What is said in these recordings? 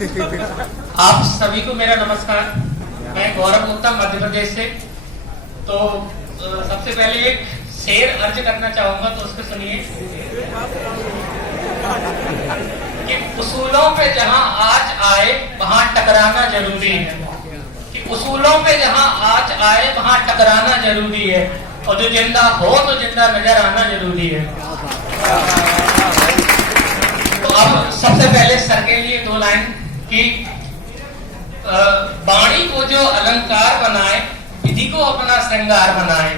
आप सभी को मेरा नमस्कार। मैं गौरव गुप्ता मध्य प्रदेश से। तो सबसे पहले एक शेर अर्ज करना चाहूंगा, तो उसको सुनिए कि उसूलों पे जहां आज आए वहां टकराना जरूरी है। कि उसूलों पे जहां आज आए वहां टकराना जरूरी है, और जो जिंदा हो तो जिंदा नजर आना जरूरी है। तो अब सबसे पहले सर के लिए दो लाइन कि वाणी को जो अलंकार बनाए विधि को अपना श्रृंगार बनाए।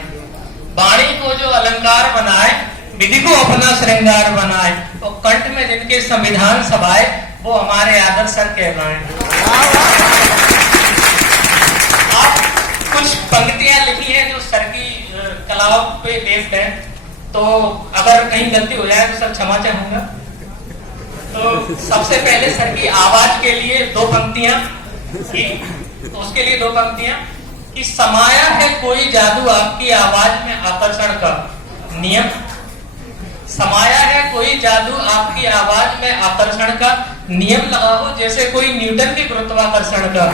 वाणी को जो अलंकार बनाए विधि को अपना श्रृंगार बनाए, तो कंठ में जिनके संविधान सभाए वो हमारे आदर सर कहलाएं। आप कुछ पंक्तियां लिखी हैं जो सर की कलाओं पे बेस्ड है, तो अगर कहीं गलती हो जाए तो सर क्षमा चाहूंगा। तो सबसे पहले सर की आवाज के लिए दो पंक्तियां, तो उसके लिए दो पंक्तियां कि समाया है कोई जादू आपकी आवाज में आकर्षण का नियम। समाया है कोई जादू आपकी आवाज में आकर्षण का नियम लगा हो जैसे कोई न्यूटन के गुरुत्वाकर्षण का।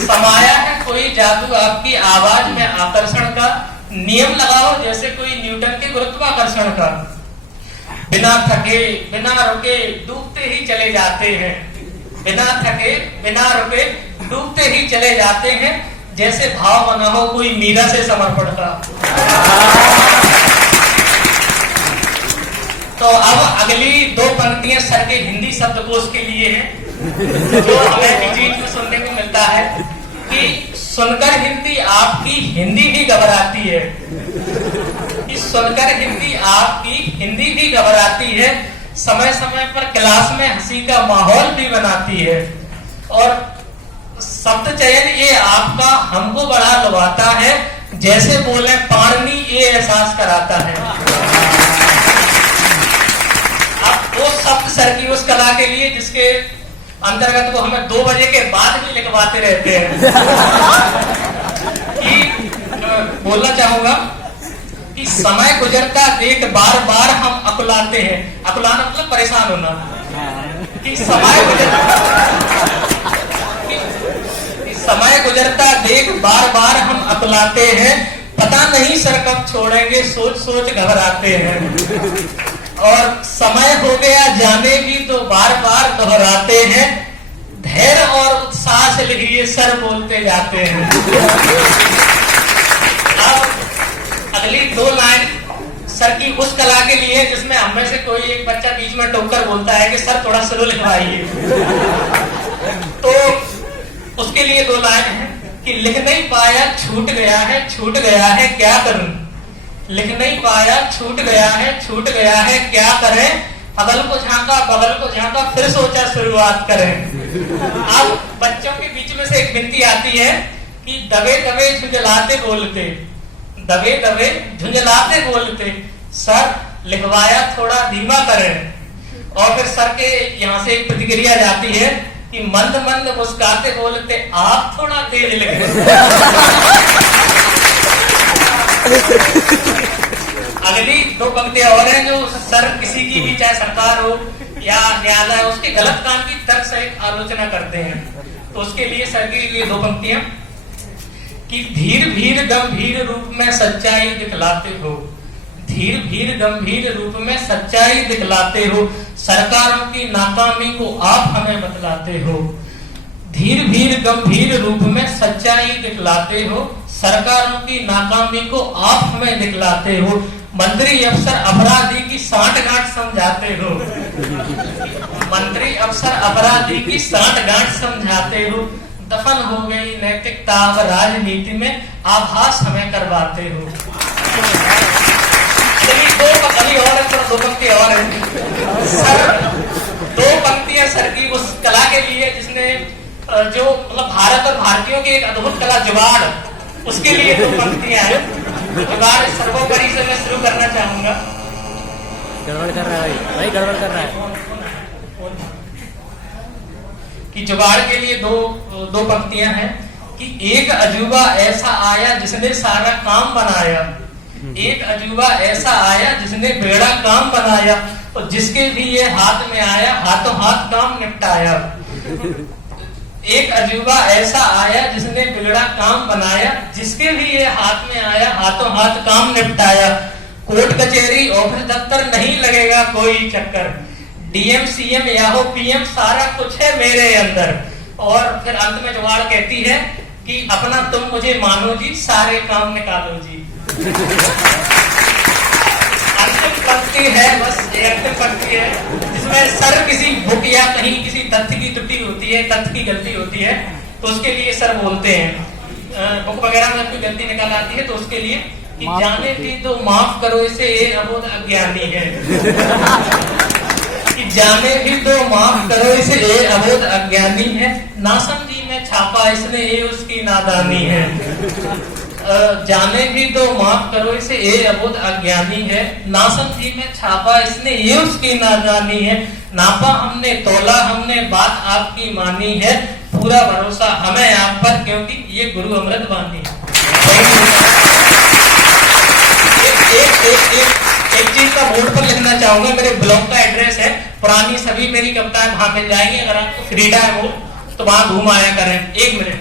समाया है कोई जादू आपकी आवाज में आकर्षण का नियम लगा हो जैसे कोई न्यूटन के गुरुत्वाकर्षण का। बिना थके बिना रुके डूबते ही चले जाते हैं। बिना थके बिना रुके डूबते ही चले जाते हैं, जैसे भाव बना हो कोई मीरा से समर्पण का। तो अब अगली दो पंक्तियां सर के हिंदी शब्दकोश के लिए हैं, जो हमें बीच में सुनने को मिलता है कि सुनकर हिंदी आपकी हिंदी भी घबराती है। कि सुनकर हिंदी आपकी हिंदी भी घबराती है, समय समय पर क्लास में हंसी का माहौल भी बनाती है, और शब्द चयन ये आपका हमको बड़ा लुभाता है, जैसे बोले पाणनी ये एहसास कराता है। अब वो शब्द सर की उस कला के लिए जिसके अंतर्गत वो हमें 2 बजे के बाद भी लिखवाते रहते हैं। कि बोलना चाहूंगा कि समय गुजरता देख बार बार हम अकुलाते हैं। अकुलाना मतलब परेशान होना। कि समय गुजरता देख बार बार हम अकुलाते हैं, पता नहीं सर कब छोड़ेंगे सोच सोच घबराते हैं। और समय हो गया जाने की तो बार बार दोहराते हैं, धैर्य और उत्साह से लिखिए सर बोलते जाते हैं। अब अगली दो लाइन सर की उस कला के लिए जिसमें हमें से कोई एक बच्चा बीच में टोकर बोलता है कि सर थोड़ा स्लो लिखवाइए। तो उसके लिए दो लाइन है कि लिख नहीं पाया छूट गया है क्या करूं। लिख नहीं पाया छूट गया है क्या करें, अगल को झांका बगल को झांका फिर सोचा शुरुआत करें। अब बच्चों के बीच में से एक विनती आती है कि दबे दबे झुंझलाते बोलते, दबे दबे झुंझलाते बोलते, सर लिखवाया थोड़ा धीमा करें। और फिर सर के यहाँ से एक प्रतिक्रिया जाती है कि मंद मंद मुस्कुराते बोलते, आप थोड़ा तेज लिखें। अगली दो पंक्तियां और हैं जो सर किसी की भी, चाहे सरकार हो या न्यायालय, उसके गलत काम की तर्क सहित आलोचना करते हैं। तो उसके लिए सर के लिए दो पंक्तियां कि धीर भीर गंभीर रूप में सच्चाई दिखलाते हो। धीर भीर गंभीर रूप में सच्चाई दिखलाते हो, सरकारों की नाकामी को आप हमें बतलाते हो। धीर भीर गंभीर रूप में सच्चाई दिखलाते हो, सरकारों की नाकामी को आप हमें दिखलाते हो। मंत्री अफसर अपराधी की सांठगांठ समझाते हो। मंत्री अफसर अपराधी की सांठगांठ समझाते हो। दफन हो गई नैतिकता राजनीति में आभास हमें करवाते हो। दो पंक्तियां और हैं सर, दो पंक्तियां सर की उस कला के लिए जिसने जो मतलब भारत और भारतीयों की एक अद्भुत कला जुगाड़, उसके लिए दो पंक्तियां हैं। जुगाड़ सर्वोपरि से मैं शुरू करना चाहूंगा। गड़बड़ कर रहा है भाई गड़बड़ कर रहा है। कि जुगाड़ के लिए दो पंक्तियां हैं कि एक अजूबा ऐसा आया जिसने सारा काम बनाया। एक अजूबा ऐसा आया जिसने जिसने बेड़ा काम बनाया, और जिसके भी ये हाथ में आया हाथों हाथ काम निपटाया। एक अजूबा ऐसा आया जिसने बिगड़ा काम बनाया, जिसके भी ये हाथ में आया हाथों हाथ काम निपटाया। कोर्ट कचहरी ऑफिस दफ्तर नहीं लगेगा कोई चक्कर, डीएम सीएम या हो पीएम सारा कुछ है मेरे अंदर। और फिर अंत में जुगाड़ कहती है कि अपना तुम मुझे मानो जी, सारे काम निकालो जी। अंतिम पंक्ति है, बस अंतिम पंक्ति है जिसमें सर किसी बुक या कहीं किसी तथ्य की त्रुटि होती है, तथ्य की गलती होती है, तो उसके लिए सर बोलते हैं बुक वगैरह में कोई गलती निकाल आती है तो उसके लिए कि जाने भी तो माफ करो इसे ये अबोध अज्ञानी है। कि जाने भी तो माफ करो इसे ये अबोध अज्ञानी है, ना समझी में छापा इसने ये उसकी नादानी है। जाने भी तो माफ करो इसे ये अबोध अज्ञानी है, ना समझी में छापा इसने ये उसकी नादानी है। नापा हमने तोला हमने बात आपकी मानी है, पूरा भरोसा हमें आप पर क्योंकि ये गुरु अमृत बानी है। एक चीज का बोर्ड पर लिखना चाहूंगा, मेरे ब्लॉग का एड्रेस है, पुरानी सभी मेरी कविताएं वहां मिल जाएंगी। अगर आपको फ्री टाइम हो तो वहां घूम आया करें। 1 मिनट